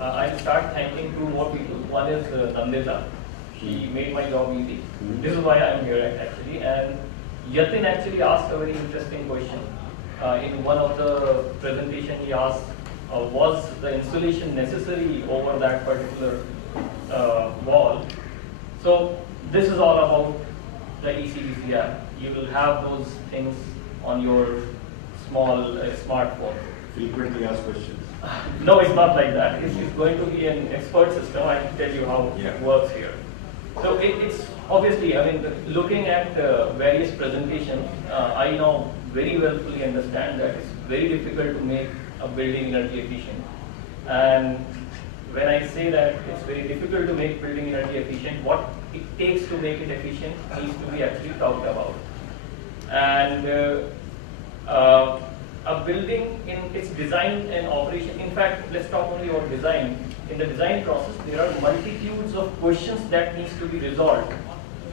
I'll start thanking two more people. One is Nandita. She made my job easy. This is why I'm here actually. And Yatin actually asked a very interesting question. In one of the presentation he asked, was the installation necessary over that particular wall? So this is all about the ECBC app. You will have those things on your small smartphone. Frequently asked questions. No, it's not like that. It's going to be an expert system. I can tell you how it works here. So it's obviously, I mean, looking at various presentations, I now very well fully understand that it's very difficult to make a building energy efficient. And when I say that it's very difficult to make building energy efficient, what it takes to make it efficient needs to be actually talked about. And a building in its design and operation, in fact, let's talk only about design. In the design process, there are multitudes of questions that needs to be resolved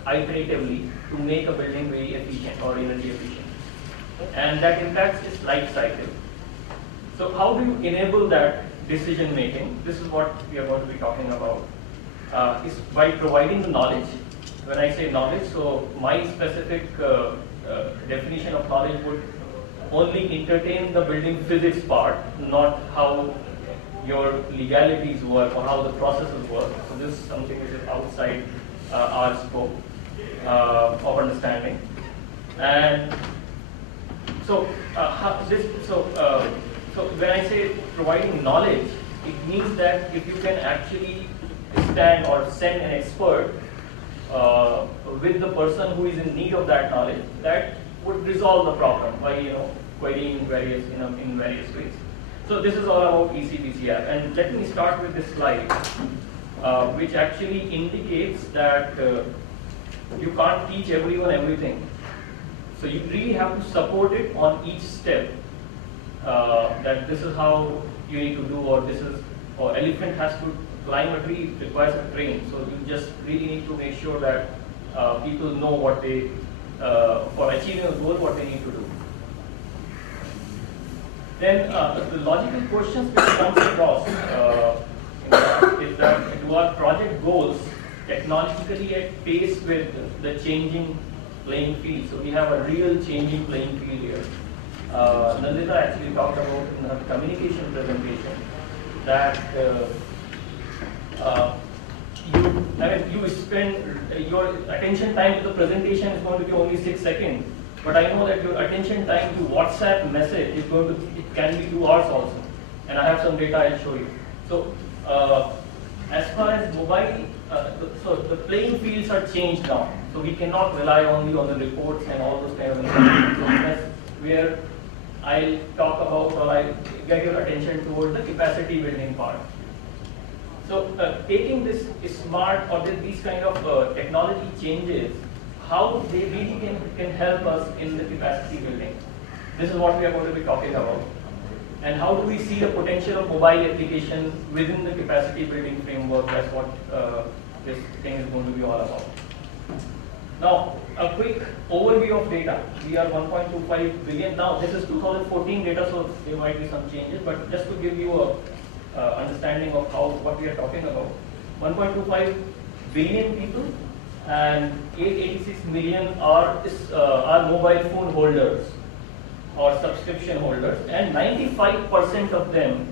iteratively to make a building very efficient or energy efficient. And that impacts its life cycle. So how do you enable that decision making? This is what we are going to be talking about. Is by providing the knowledge. When I say knowledge, so my specific definition of knowledge would only entertain the building physics part, not how your legalities work or how the processes work. So this is something which is outside our scope of understanding. And so, so when I say providing knowledge, it means that if you can actually stand or send an expert with the person who is in need of that knowledge, that would resolve the problem by querying various in various ways. So this is all about ECBC app, and let me start with this slide, which actually indicates that you can't teach everyone everything. So you really have to support it on each step. That this is how you need to do, or elephant has to climb a tree, it requires a train. So you just really need to make sure that people know what they, for achieving a goal, what they need to do. Then the logical questions which comes across is that do our project goals technologically at pace with the changing playing field? So we have a real changing playing field here. Nandita actually talked about in her communication presentation that you spend your attention time to the presentation is going to be only 6 seconds, but I know that your attention time to WhatsApp message is going to, it can be 2 hours also, and I have some data I'll show you. So as far as mobile, so the playing fields are changed now, so we cannot rely only on the reports and all those kind of information. So that's where I'll talk about, or I'll get your attention towards the capacity building part. So taking this smart or these kind of technology changes, how they really can help us in the capacity building. This is what we are going to be talking about. And how do we see the potential of mobile application within the capacity building framework? That's what this thing is going to be all about. Now, a quick overview of data. We are 1.25 billion. Now, this is 2014 data, so there might be some changes, but just to give you a understanding of what we are talking about. 1.25 billion people and 886 million are mobile phone holders or subscription holders, and 95% of them,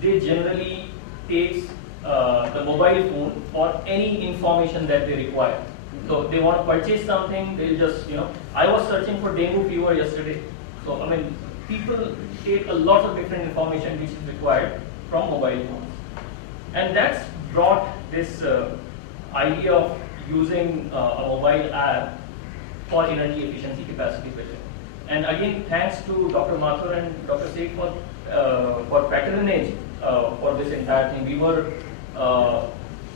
they generally take the mobile phone for any information that they require. So they want to purchase something, they'll just, I was searching for dengue fever yesterday. So, I mean, people take a lot of different information which is required from mobile phones. And that's brought this idea of using a mobile app for energy efficiency capacity building. And again, thanks to Dr. Mathur and Dr. Sheikh for patronage for this entire thing. We were,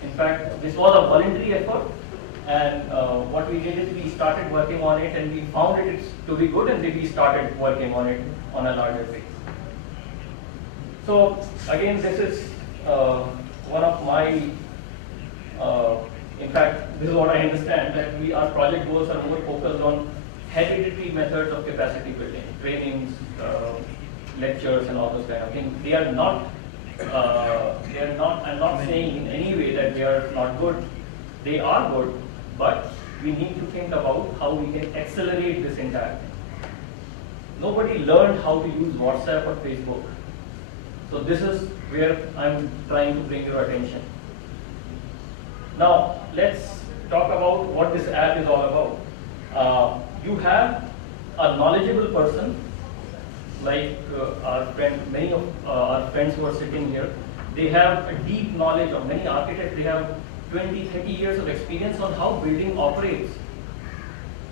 in fact, this was a voluntary effort. And what we did is we started working on it, and we found it to be good, and then we started working on it on a larger base. So again, this is one of my, in fact, this is what I understand, that our project goals are more focused on hereditary methods of capacity building, trainings, lectures and all those kind of things. They are not, I'm not saying in any way that they are not good. They are good, but we need to think about how we can accelerate this entire thing. Nobody learned how to use WhatsApp or Facebook. So this is where I'm trying to bring your attention. Now, let's talk about what this app is all about. You have a knowledgeable person, like our friend, many of our friends who are sitting here. They have a deep knowledge of many architects. They have 20, 30 years of experience on how building operates.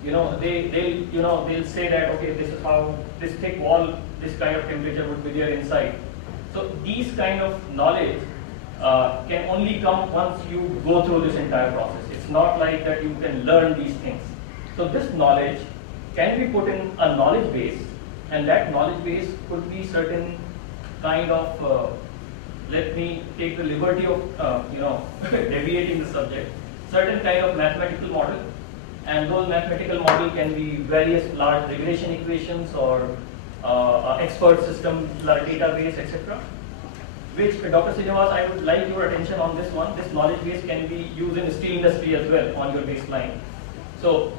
You know, they'll say that, okay, this is how this thick wall, this kind of temperature would be there inside. So these kind of knowledge can only come once you go through this entire process. It's not like that you can learn these things. So this knowledge can be put in a knowledge base, and that knowledge base could be certain kind of, let me take the liberty of, deviating the subject, certain kind of mathematical model. And those mathematical model can be various large regression equations or expert system database, etc. Which, Dr. Srinivas, I would like your attention on this one. This knowledge base can be used in the steel industry as well on your baseline. So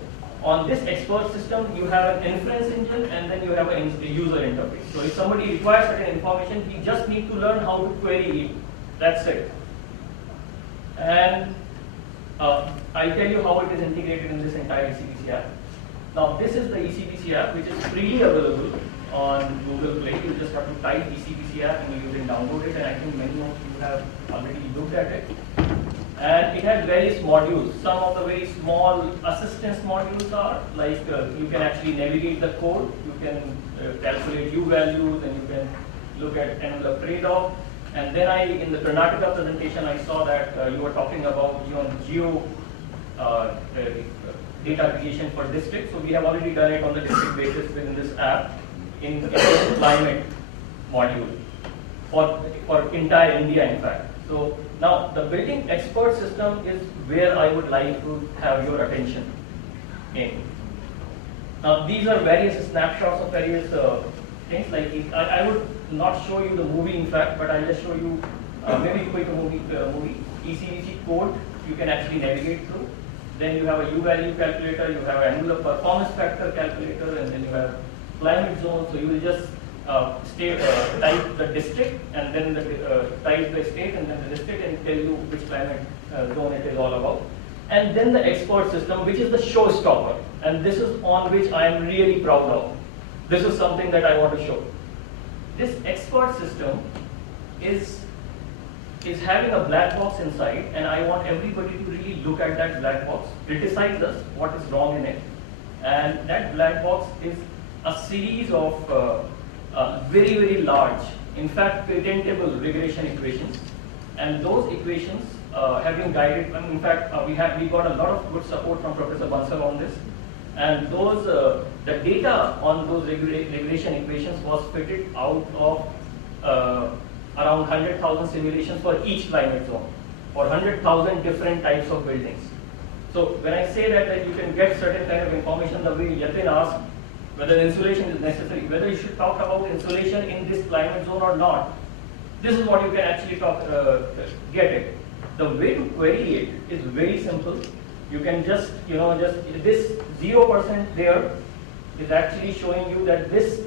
on this expert system, you have an inference engine and then you have a user interface. So if somebody requires certain information, he just needs to learn how to query it. That's it. And I'll tell you how it is integrated in this entire ECBC app. Now, this is the ECBC app, which is freely available on Google Play. You just have to type ECBC app and you can download it, and I think many of you have already looked at it. And it has various modules. Some of the very small assistance modules are like you can actually navigate the code, you can calculate U values, and you can look at angular trade-off. And then in the Karnataka presentation, I saw that you were talking about geo data aggregation for districts. So we have already done it on the district basis within this app in the climate module for entire India, in fact. So now the building expert system is where I would like to have your attention in. Now these are various snapshots of various things. Like I would not show you the movie, in fact, but I'll just show you maybe quick movie. ECBC code you can actually navigate through. Then you have a U-value calculator, you have angular performance factor calculator, and then you have climate zone. So you will just type the district, and then type the state, and then the district, and tell you which climate zone it is all about. And then the expert system, which is the showstopper, and this is on which I am really proud of. This is something that I want to show. This expert system is having a black box inside, and I want everybody to really look at that black box, criticize us, what is wrong in it. And that black box is a series of very, very large, in fact, patentable regression equations. And those equations have been guided, in fact, we got a lot of good support from Professor Bansal on this. And those, the data on those regression equations was fitted out of around 100,000 simulations for each climate zone, for 100,000 different types of buildings. So when I say that you can get certain kind of information, the way Yatin asked, whether insulation is necessary, whether you should talk about insulation in this climate zone or not, this is what you can actually get it. The way to query it is very simple. You can just this 0% there is actually showing you that these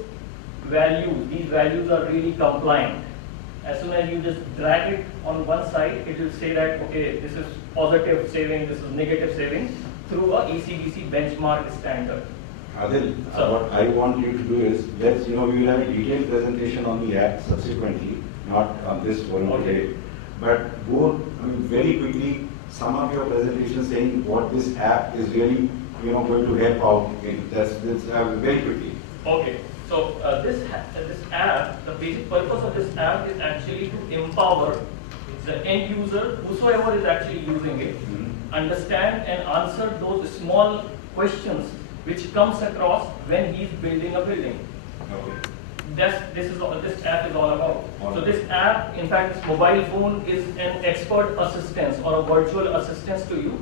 values are really compliant. As soon as you just drag it on one side, it will say that, okay, this is positive saving, this is negative saving through a ECBC benchmark standard. Adil, what I want you to do is, we will have a detailed presentation on the app subsequently, not on this one today. But go, very quickly, sum up your presentation saying what this app is really, going to help out. That's very quickly. Okay. So this app, the basic purpose of this app is actually to empower the end user, whosoever is actually using it, understand and answer those small questions which comes across when he's building a building. Okay. This app is all about. So this app, in fact, this mobile phone is an expert assistance or a virtual assistance to you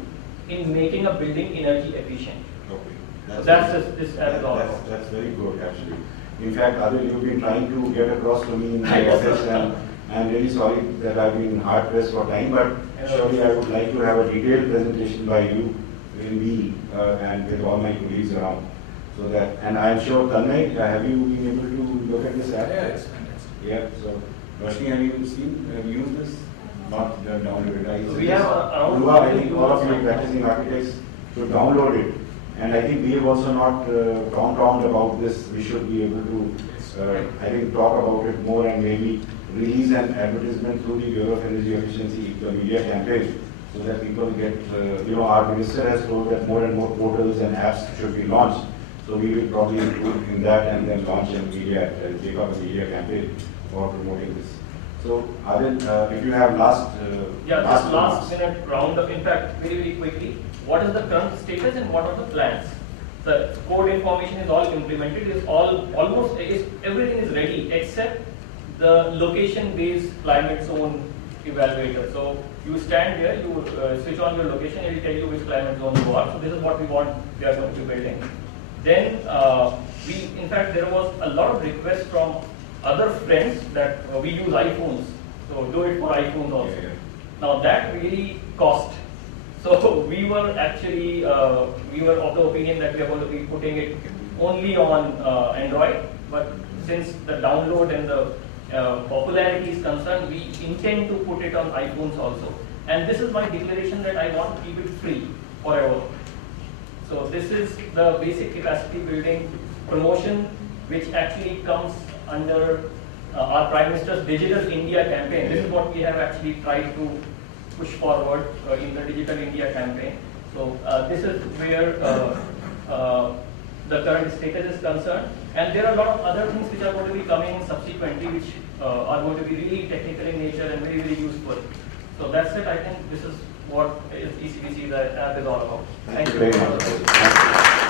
in making a building energy efficient. Okay. That's this app is all about. That's very good, actually. In fact, Adil, you've been trying to get across to me in my office, and I'm really sorry that I've been hard pressed for time, but surely I would like to have a detailed presentation by you, in me, and with all my colleagues around. So that, and I'm sure, Tanmay, have you been able to look at this app? Yeah, it's fantastic. Yeah, so, Roshni, have you used this? Not downloaded it. I We have around Dhruva, I think all of you practicing architects should download it. And I think we have also not talked on about this. We should be able to, I think, talk about it more and maybe release an advertisement through the Bureau of Energy Efficiency, the media campaign, so that people get, our minister has told that more and more portals and apps should be launched. So we will probably include in that and then launch a media, take up a media campaign for promoting this. So, Adil, if you have last last minute roundup. In fact, very quickly, what is the current status and what are the plans? The code information is all implemented. Everything is ready except the location-based climate zone evaluator. So you stand here, you switch on your location, it will tell you which climate zone you are. So this is what we are going to be building. Then in fact, there was a lot of requests from other friends that we use iPhones, so do it for iPhones also. Yeah. Now that really cost. So we were actually of the opinion that we are going to be putting it only on Android, but since the download and the popularity is concerned, we intend to put it on iPhones also. And this is my declaration that I want to keep it free forever. So this is the basic capacity building promotion, which actually comes under our Prime Minister's Digital India campaign. This is what we have actually tried to push forward in the Digital India campaign. So this is where the current status is concerned. And there are a lot of other things which are going to be coming subsequently, which are going to be really technical in nature and very useful. So that's it. I think this is what ECBC, the app, is all about. Thank you very much.